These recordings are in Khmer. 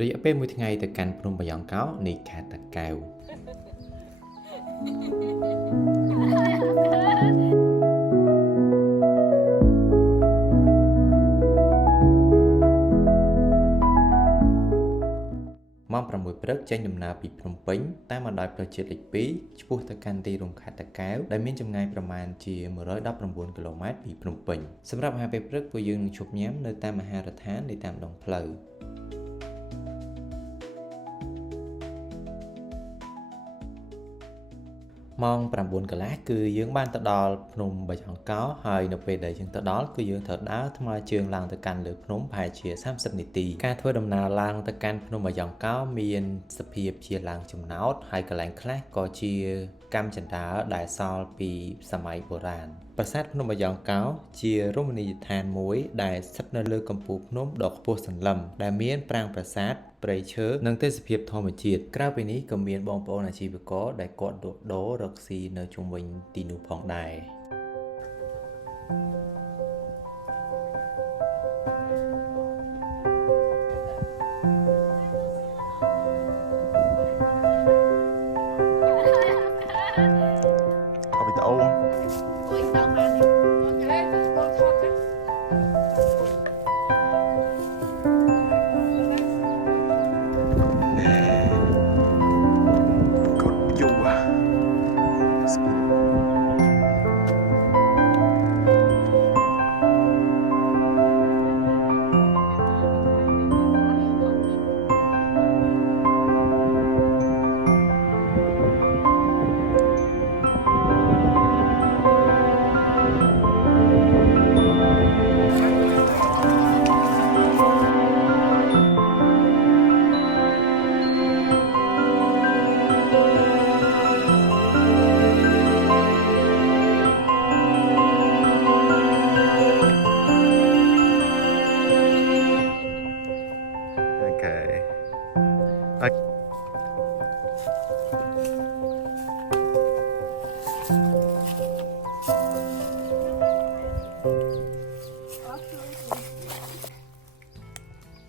រយៈពេលមួយថ្ងៃទៅកាន់ភ្នំបាយ៉ង់កោនៃខេត្តតាកែវម៉ោង 6 ព្រឹកចេញដំណើរពីភ្នំពេញតាមបណ្ដោយផ្លូវជាតិលេខ 2 ឆ្ពោះទៅកាន់ទីរួមខេត្តតាកែវដែលមានចម្ងាយប្រមាណជា119គីឡូម៉ែត្រពីភ្នំពេញសម្រាប់អាហារពេលព្រឹកពួកយើងនឹងឈប់ញ៉ាំនៅតាមអាហារដ្ឋាននៅតាមដងផ្លូវម៉ោង 9 កន្លះគឺយើងបានទៅដល់ភ្នំបាយ៉ង់កោហើយនៅពេលដែលយើងទៅដល់គឺយើងត្រូវដើរថ្មើរជើងឡើងទៅកាន់លើភ្នំប្រហែលជា30នាទីការធ្វើដំណើរឡើងទៅកាន់ភ្នំបាយ៉ង់កោមានសភាពជាឡើងចំណោតហើយកន្លែងខ្លះក៏ជាកម្មចន្ទាដែលសល់ពីសម័យបុរាណប្រាសាទភ្នំបាយ៉ង់កោជារមណីយដ្ឋានមួយដែលស្ថិតនៅលើកំពូលភ្នំដ៏ខ្ពស់សន្លឹមដែលមានប្រាង្គប្រាសាទព្រៃឈើនិងទេសភាពធម្មជាតិក្រៅពីនេះក៏មានបងប្អូនអាជីវករដែលគាត់លក់ដូររកស៊ីនៅជុំវិញទីនោះផងដែរเอาไปตะโอกดอยู่อ่ะ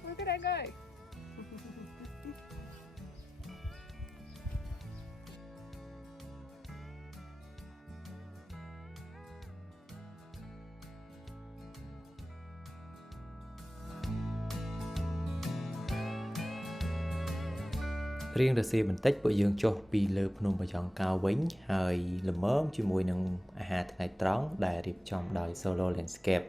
Look at that guy. រៀងរសៀលបន្តិចពួកយើងចុះពីលើភ្នំបាយ៉ង់កោវិញហើយល្មមជាមួយនឹងអាហារថ្ងៃត្រង់ដែលរៀបចំដោយ Solo Landscape